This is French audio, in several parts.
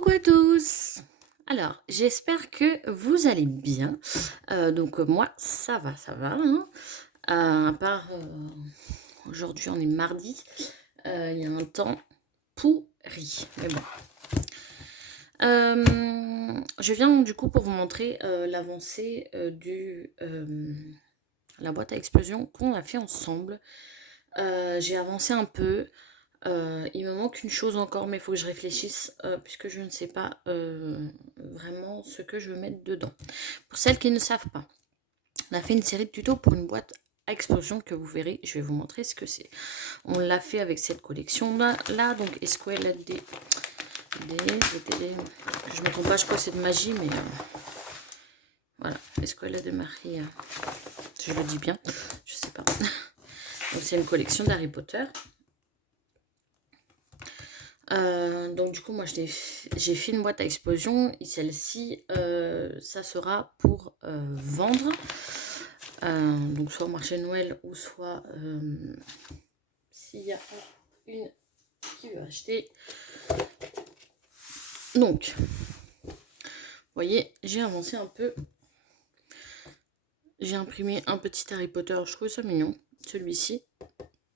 Coucou à tous! Alors, j'espère que vous allez bien. Moi, ça va, hein. À part, aujourd'hui, on est mardi, il y a un temps pourri, mais bon. Je viens du coup pour vous montrer, l'avancée, la boîte à explosion qu'on a fait ensemble. J'ai avancé un peu. Il me manque une chose encore, mais il faut que je réfléchisse, puisque je ne sais pas vraiment ce que je veux mettre dedans. Pour celles qui ne savent pas, on a fait une série de tutos pour une boîte à explosion que vous verrez. Je vais vous montrer ce que c'est. On l'a fait avec cette collection-là. Donc, SQLD. Je me trompe pas, je crois que c'est de magie, mais voilà. SQLD Marie. Je le dis bien, je sais pas. Donc, c'est une collection d'Harry Potter. Donc du coup moi j'ai fait une boîte à explosion et celle-ci ça sera pour vendre, donc soit au marché de Noël ou soit s'il y a une qui veut acheter. Donc vous voyez, j'ai avancé un peu, j'ai imprimé un petit Harry Potter, je trouve ça mignon, celui-ci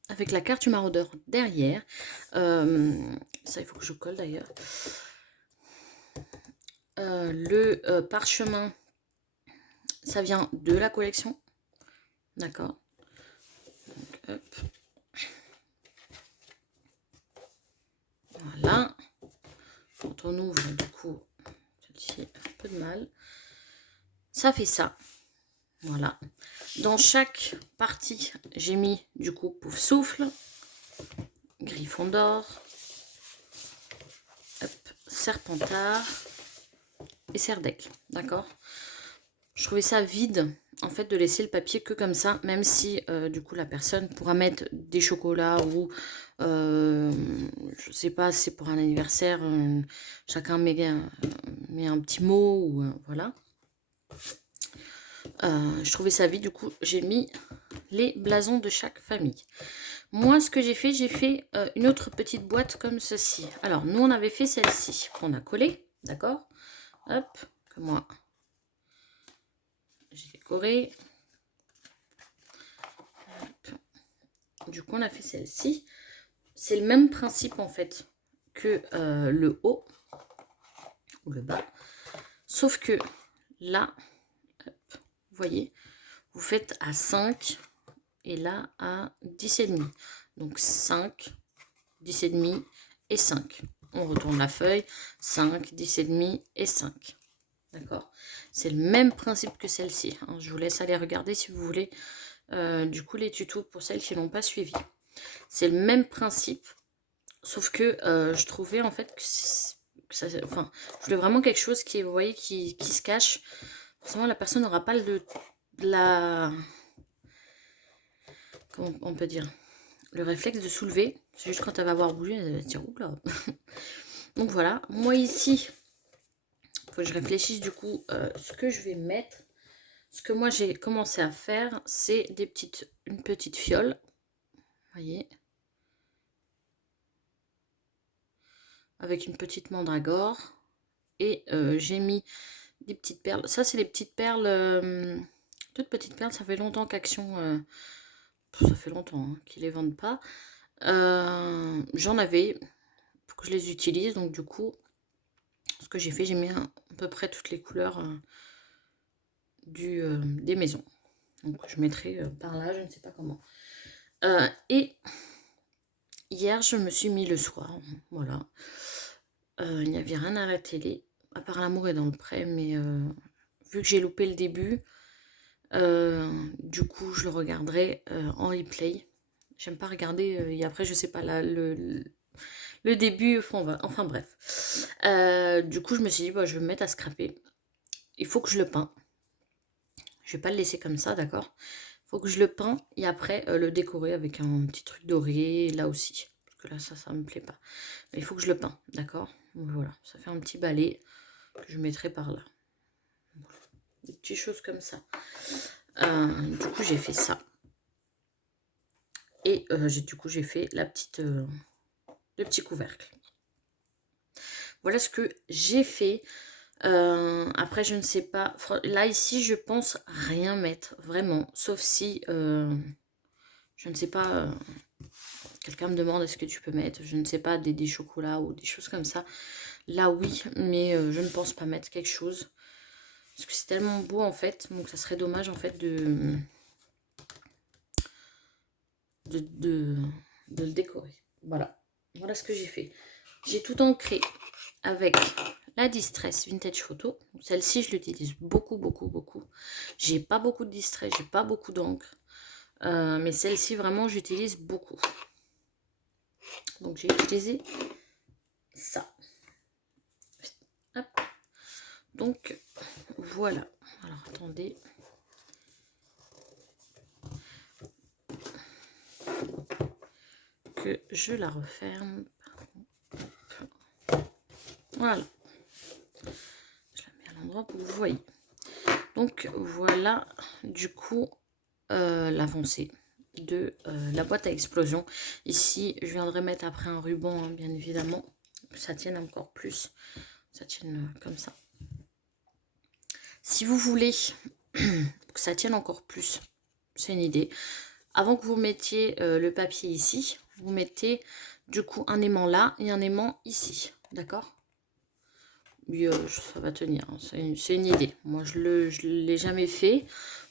avec la carte du maraudeur derrière. Ça il faut que je colle d'ailleurs. Le parchemin, ça vient de la collection, d'accord. Hop. Voilà. Quand on ouvre, du coup, celle-ci a un peu de mal. Ça fait ça. Voilà. Dans chaque partie, j'ai mis du coup Pouf Souffle, Griffon d'or, Serpentard et Serdaigle. D'accord. Je trouvais ça vide, en fait, de laisser le papier que comme ça, même si, du coup, la personne pourra mettre des chocolats ou, je sais pas, si c'est pour un anniversaire, chacun met un petit mot, ou voilà. Je trouvais ça vide, du coup, j'ai mis les blasons de chaque famille. Moi, ce que j'ai fait une autre petite boîte comme ceci. Alors, nous, on avait fait celle-ci, qu'on a collée, d'accord. Hop, que moi, j'ai décoré. Du coup, on a fait celle-ci. C'est le même principe, en fait, que le haut ou le bas. Sauf que là, hop, vous voyez, vous faites à 5 et là à 10,5. Donc 5, 10,5 et 5. On retourne la feuille, 5, 10,5 et 5. D'accord. C'est le même principe que celle-ci. Hein. Je vous laisse aller regarder si vous voulez. Du coup, les tutos pour celles qui n'ont pas suivi. C'est le même principe, sauf que je trouvais en fait que ça, enfin, je voulais vraiment quelque chose qui, vous voyez, qui se cache. Forcément, la personne n'aura pas de la... Comment on peut dire, le réflexe de soulever. C'est juste quand elle va voir bouger, elle va se dire oula. Donc voilà, moi ici, il faut que je réfléchisse du coup ce que je vais mettre. Ce que moi j'ai commencé à faire, c'est une petite fiole. Vous voyez, avec une petite mandragore. Et j'ai mis des petites perles. Ça, c'est les petites perles, toutes petites perles. Ça fait longtemps qu'Action, ça fait longtemps hein, qu'ils les vendent pas. J'en avais pour que je les utilise. Donc du coup, ce que j'ai fait, j'ai mis à peu près toutes les couleurs des maisons. Donc je mettrai par là, je ne sais pas comment. Et hier, je me suis mis le soir. Voilà. Il n'y avait rien à la télé, à part L'amour est dans le pré, mais vu que j'ai loupé le début, du coup je le regarderai en replay. J'aime pas regarder et après je sais pas là le début, enfin bref. Du coup je me suis dit bah, je vais me mettre à scraper. Il faut que je le peins. Je vais pas le laisser comme ça, d'accord. Il faut que je le peins et après le décorer avec un petit truc doré là aussi. Parce que là ça me plaît pas. Mais il faut que je le peins, d'accord. Voilà, ça fait un petit balai que je mettrai par là. Voilà. Des petites choses comme ça. Du coup j'ai fait ça. Et du coup j'ai fait le petit couvercle. Voilà ce que j'ai fait. Après, je ne sais pas. Là, ici, je pense rien mettre, vraiment. Sauf si, je ne sais pas, quelqu'un me demande est-ce que tu peux mettre, je ne sais pas, des chocolats ou des choses comme ça. Là, oui, mais je ne pense pas mettre quelque chose. Parce que c'est tellement beau, en fait. Donc, ça serait dommage, en fait, de le décorer. Voilà. Voilà ce que j'ai fait. J'ai tout ancré avec la Distress Vintage Photo. Celle-ci, je l'utilise beaucoup, beaucoup, beaucoup. J'ai pas beaucoup de Distress, j'ai pas beaucoup d'encre. Mais celle-ci, vraiment, j'utilise beaucoup. Donc, j'ai utilisé ça. Hop. Donc, voilà. Alors, attendez. Que je la referme. Voilà. Je la mets à l'endroit pour que vous voyez. Donc, voilà, du coup, l'avancée de la boîte à explosion. Ici, je viendrai mettre après un ruban, hein, bien évidemment. Que ça tienne encore plus. Ça tienne comme ça. Si vous voulez que ça tienne encore plus, c'est une idée. Avant que vous mettiez le papier ici, vous mettez du coup un aimant là et un aimant ici. D'accord? Ça va tenir, hein. C'est une idée. Moi, je l'ai jamais fait,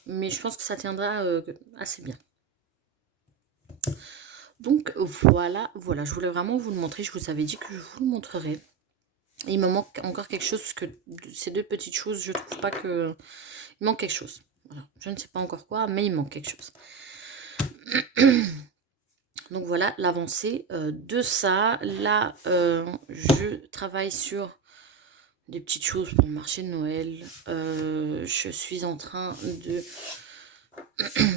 mais je pense que ça tiendra assez bien. Donc voilà, voilà, je voulais vraiment vous le montrer. Je vous avais dit que je vous le montrerai. Il me manque encore quelque chose, parce que ces deux petites choses, je trouve pas que... Il manque quelque chose. Voilà. Je ne sais pas encore quoi, mais il manque quelque chose. Donc voilà l'avancée de ça. Là, je travaille sur des petites choses pour le marché de Noël. Je suis en train de...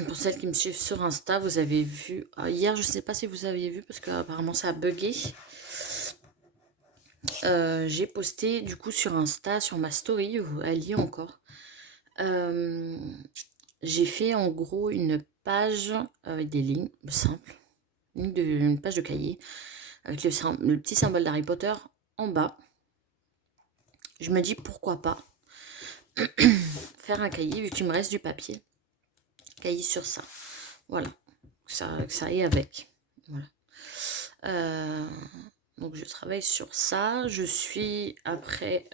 Pour celles qui me suivent sur Insta, vous avez vu... hier, je ne sais pas si vous aviez vu, parce qu'apparemment ça a bugué. J'ai posté du coup sur Insta, sur ma story, elle y est encore. J'ai fait en gros une page avec des lignes simples. Une page de cahier avec le petit symbole d'Harry Potter en bas. Je me dis pourquoi pas faire un cahier vu qu'il me reste du papier. Cahier sur ça. Voilà. Que ça aille avec. Voilà. Donc je travaille sur ça. Je suis après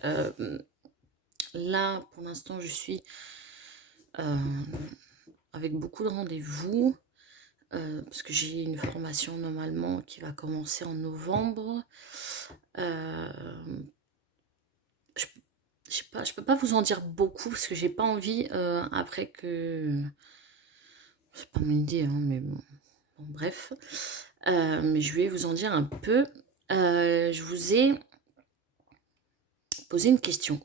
là pour l'instant je suis avec beaucoup de rendez-vous. Parce que j'ai une formation normalement qui va commencer en novembre. Je sais pas, je peux pas vous en dire beaucoup parce que j'ai pas envie après que... C'est pas mon idée, hein, mais bon, bref. Mais je vais vous en dire un peu. Je vous ai posé une question.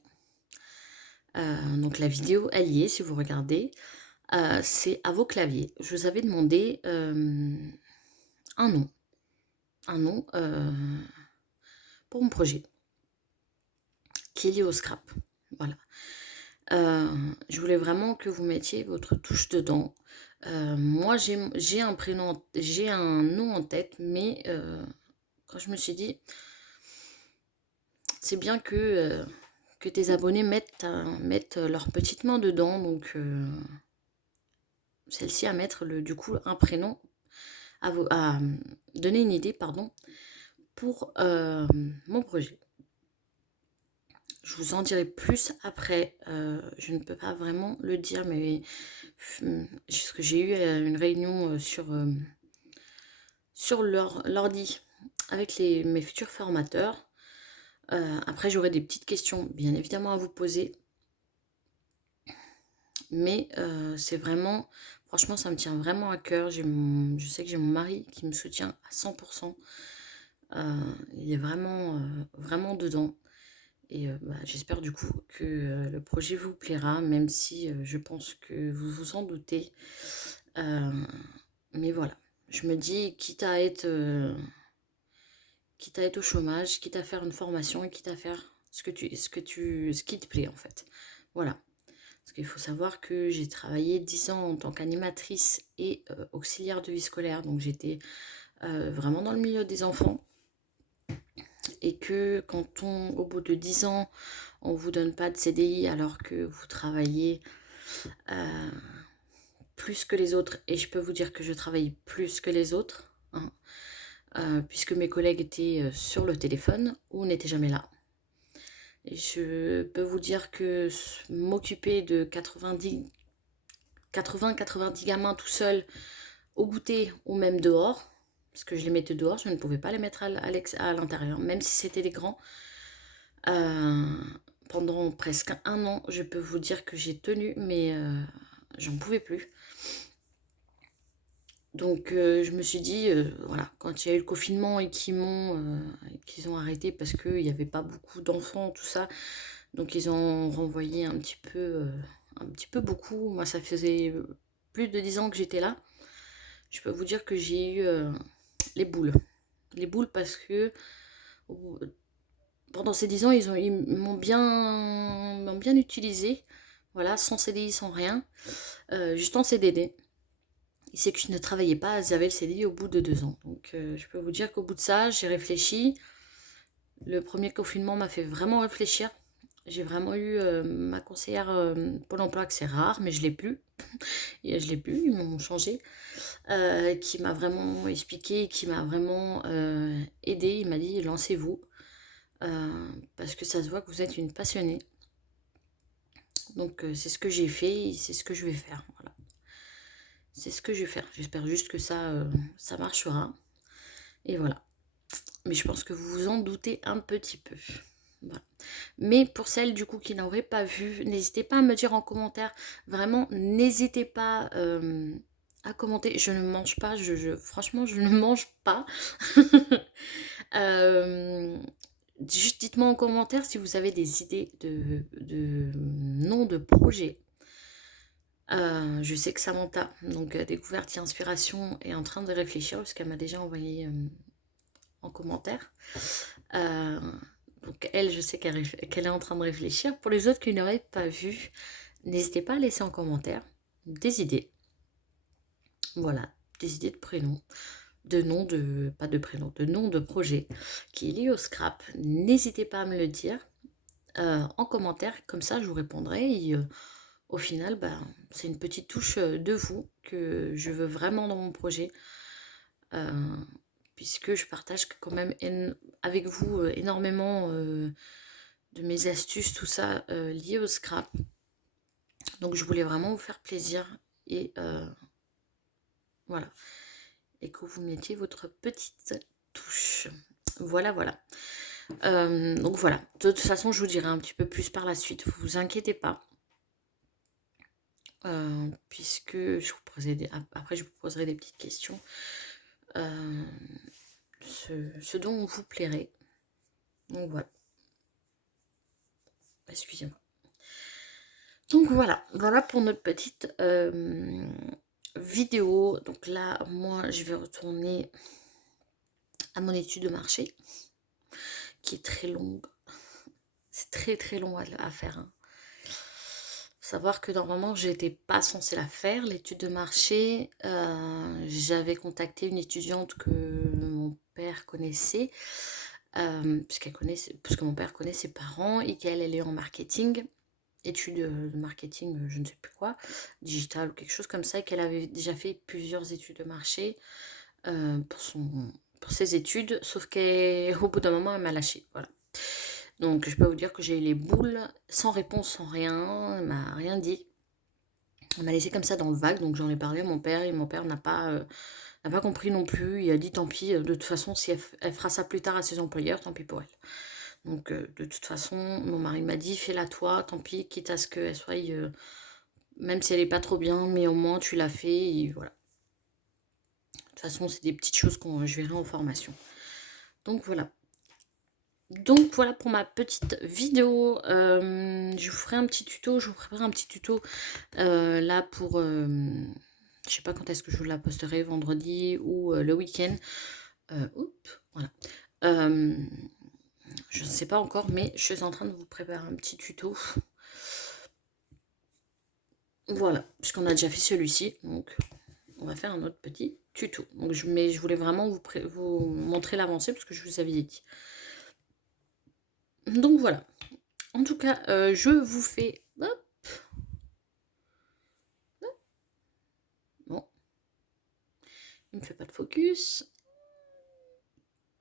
Donc la vidéo, elle y est si vous regardez. C'est à vos claviers. Je vous avais demandé un nom. Un nom pour mon projet. Qui est lié au scrap. Voilà. Je voulais vraiment que vous mettiez votre touche dedans. Moi, j'ai un prénom, j'ai un nom en tête, mais quand je me suis dit, c'est bien que tes abonnés mettent leur petite main dedans, donc celle-ci à mettre du coup un prénom, à donner une idée, pardon, pour mon projet. Je vous en dirai plus après. Je ne peux pas vraiment le dire, mais parce que j'ai eu une réunion sur l'ordi avec mes futurs formateurs. Après, j'aurai des petites questions, bien évidemment, à vous poser. Mais c'est vraiment... Franchement, ça me tient vraiment à cœur. Je sais que j'ai mon mari qui me soutient à 100%. Il est vraiment, vraiment dedans. Et j'espère du coup que le projet vous plaira, même si je pense que vous vous en doutez. Mais voilà, je me dis, quitte à être au chômage, quitte à faire une formation et quitte à faire ce qui te plaît en fait. Voilà. Parce qu'il faut savoir que j'ai travaillé 10 ans en tant qu'animatrice et auxiliaire de vie scolaire. Donc j'étais vraiment dans le milieu des enfants. et que quand au bout de 10 ans, on ne vous donne pas de CDI alors que vous travaillez euh, plus que les autres, et je peux vous dire que je travaille plus que les autres, hein, puisque mes collègues étaient sur le téléphone ou n'étaient jamais là. Et je peux vous dire que m'occuper de 80-90 gamins tout seul au goûter ou même dehors, parce que je les mettais dehors, je ne pouvais pas les mettre à l'intérieur, même si c'était des grands. Pendant presque un an, je peux vous dire que j'ai tenu, mais j'en pouvais plus. Donc je me suis dit, voilà, quand il y a eu le confinement et qu'ils ont arrêté parce qu'il n'y avait pas beaucoup d'enfants, tout ça, donc ils ont renvoyé un petit peu beaucoup. Moi, ça faisait plus de 10 ans que j'étais là. Je peux vous dire que j'ai eu les boules. Les boules parce que pendant ces 10 ans, ils m'ont bien utilisé. Voilà, sans CDI, sans rien. Juste en CDD. C'est que je ne travaillais pas, j'avais le CDI au bout de 2 ans. Donc je peux vous dire qu'au bout de ça, j'ai réfléchi. Le premier confinement m'a fait vraiment réfléchir. J'ai vraiment eu ma conseillère Pôle emploi, que c'est rare, mais je l'ai plus. Et je l'ai plus, ils m'ont changé. Qui m'a vraiment expliqué, qui m'a vraiment aidé. Il m'a dit lancez-vous. Parce que ça se voit que vous êtes une passionnée. Donc c'est ce que j'ai fait et c'est ce que je vais faire. Voilà. C'est ce que je vais faire. J'espère juste que ça marchera. Et voilà. Mais je pense que vous vous en doutez un petit peu. Voilà. Mais pour celles du coup qui n'auraient pas vu, n'hésitez pas à me dire en commentaire. Vraiment, n'hésitez pas à commenter. Je ne mange pas, franchement, je ne mange pas. Juste dites-moi en commentaire si vous avez des idées de noms de projets. Je sais que Samantha, donc Découverte et Inspiration, est en train de réfléchir parce qu'elle m'a déjà envoyé en commentaire. Donc elle, je sais qu'elle est en train de réfléchir. Pour les autres qui n'auraient pas vu, n'hésitez pas à laisser en commentaire des idées. Voilà, des idées de prénoms, de noms de, pas de prénoms, de noms de projets qui est lié au scrap. N'hésitez pas à me le dire en commentaire, comme ça je vous répondrai. Et, au final, c'est une petite touche de vous que je veux vraiment dans mon projet. Puisque je partage quand même avec vous énormément de mes astuces, tout ça lié au scrap. Donc je voulais vraiment vous faire plaisir et voilà. Et que vous mettiez votre petite touche. Voilà, voilà. Donc voilà. De toute façon, je vous dirai un petit peu plus par la suite. Vous inquiétez pas. Puisque après je vous poserai des petites questions. Ce dont vous plairait. Donc voilà. Excusez-moi. Donc voilà pour notre petite vidéo. Donc là, moi, je vais retourner à mon étude de marché, qui est très longue. C'est très très long à faire. Hein. Faut savoir que normalement, j'étais pas censée la faire, l'étude de marché. J'avais contacté une étudiante que mon père connaissait, puisque mon père connaît ses parents et qu'elle est en marketing. Études de marketing, je ne sais plus quoi, digital ou quelque chose comme ça, et qu'elle avait déjà fait plusieurs études de marché pour ses études, sauf qu'au bout d'un moment, elle m'a lâché. Voilà. Donc, je peux vous dire que j'ai eu les boules, sans réponse, sans rien, elle m'a rien dit. Elle m'a laissé comme ça dans le vague, donc j'en ai parlé à mon père, et mon père n'a pas compris non plus. Il a dit tant pis, de toute façon, si elle fera ça plus tard à ses employeurs, tant pis pour elle. Donc, de toute façon, mon mari m'a dit, fais-la toi, tant pis, quitte à ce qu'elle soit, même si elle n'est pas trop bien, mais au moins tu l'as fait, et voilà. De toute façon, c'est des petites choses que je verrai en formation. Donc, voilà. Donc, voilà pour ma petite vidéo. Je vous ferai un petit tuto, je vous préparerai un petit tuto là pour... je sais pas quand est-ce que je vous la posterai, vendredi ou le week-end. Voilà. Je ne sais pas encore, mais je suis en train de vous préparer un petit tuto. Voilà, puisqu'on a déjà fait celui-ci, donc on va faire un autre petit tuto. Donc, mais je voulais vraiment vous montrer l'avancée, parce que je vous avais dit. Donc voilà. En tout cas, je vous fais hop, bon, il me fait pas de focus.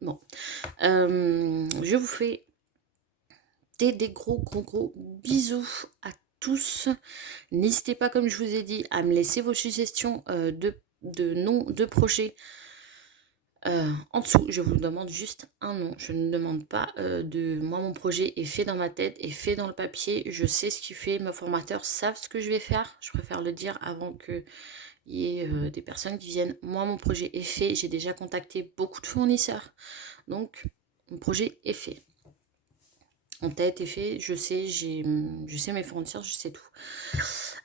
Bon, je vous fais des gros bisous à tous. N'hésitez pas, comme je vous ai dit, à me laisser vos suggestions, de noms de projets, en dessous. Je vous demande juste un nom. Je ne demande pas, de moi, mon projet est fait dans ma tête, est fait dans le papier. Je sais ce qu'il fait. Mes formateurs savent ce que je vais faire. Je préfère le dire avant qu'il y ait, des personnes qui viennent. Moi, mon projet est fait. J'ai déjà contacté beaucoup de fournisseurs. Donc, mon projet est fait. En tête est fait. Je sais mes fournisseurs, je sais tout.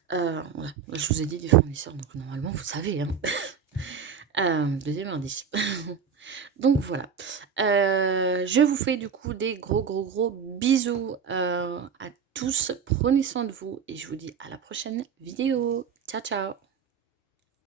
Voilà. Je vous ai dit des fournisseurs, donc normalement, vous savez, hein. Deuxième indice. Donc voilà. Je vous fais du coup des gros bisous, à tous. Prenez soin de vous et je vous dis à la prochaine vidéo. Ciao, ciao.